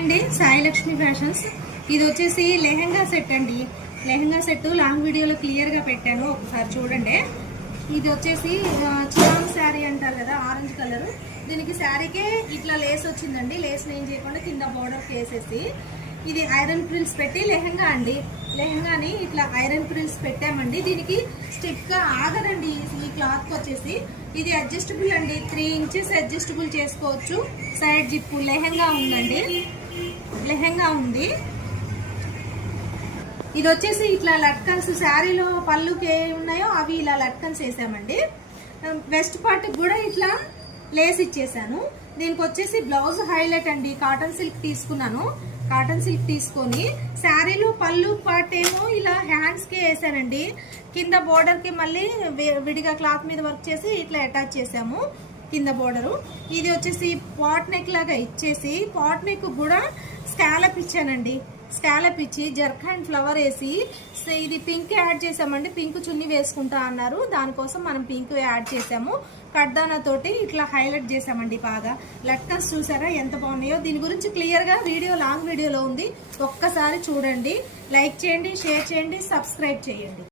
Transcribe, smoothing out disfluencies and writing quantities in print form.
అండి, సాయి లక్ష్మి ఫ్యాషన్స్. ఇది వచ్చేసి లెహెంగా సెట్ అండి. లెహెంగా సెట్ లాంగ్ వీడియోలో క్లియర్గా పెట్టాను, ఒకసారి చూడండి. ఇది వచ్చేసి చిరాన్ శారీ అంటారు కదా, ఆరెంజ్ కలర్. దీనికి శారీకే ఇట్లా లేస్ వచ్చిందండి. లేస్ ఏం చేయకుండా కింద బోర్డర్ వేసేసి ఇది ఐరన్ ప్రిల్స్ పెట్టి లెహెంగా అండి. లెహెంగాని ఇట్లా ఐరన్ ప్రిల్స్ పెట్టామండి. దీనికి స్టిఫ్గా ఆగదండి ఈ క్లాత్కి వచ్చేసి. ఇది అడ్జస్టబుల్ అండి, 3 ఇంచెస్ అడ్జస్టబుల్ చేసుకోవచ్చు. సైడ్ జిప్పు లెహెంగా ఉందండి, లెహెంగా ఉంది. ఇది వచ్చేసి ఇట్లా లట్కన్స్, శారీలో పళ్ళుకి ఏ ఉన్నాయో అవి ఇలా లట్కన్స్ వేసామండి. వెస్ట్ పార్ట్ కూడా ఇట్లా లేస్ ఇచ్చేసాను. దీనికి వచ్చేసి బ్లౌజ్ హైలైట్ అండి, కాటన్ సిల్క్ తీసుకున్నాను. కాటన్ సిల్క్ తీసుకొని శారీలో పళ్ళు పార్ట్ ఏమో ఇలా హ్యాండ్స్కే వేసానండి. కింద బోర్డర్కి మళ్ళీ విడిగా క్లాత్ మీద వర్క్ చేసి ఇట్లా అటాచ్ చేసాము కింద బోర్డరు. ఇది వచ్చేసి పాట్ నెక్ లాగా ఇచ్చేసి పాట్ నెక్ కూడా స్కాలప్ ఇచ్చానండి. స్కాలప్ ఇచ్చి జర్కాన్ ఫ్లవర్ వేసి ఇది పింక్ యాడ్ చేసామండి. పింక్ చున్నీ వేసుకుంటా అన్నారు, దానికోసం మనం పింక్ యాడ్ చేసాము. కడ్దానా తోటి ఇట్లా హైలైట్ చేసామండి బాగా. లట్కన్స్ చూసారా ఎంత బాగున్నాయో. దీని గురించి క్లియర్గా వీడియో లాంగ్ వీడియోలో ఉంది, ఒక్కసారి చూడండి. లైక్ చేయండి, షేర్ చేయండి, సబ్స్క్రైబ్ చేయండి.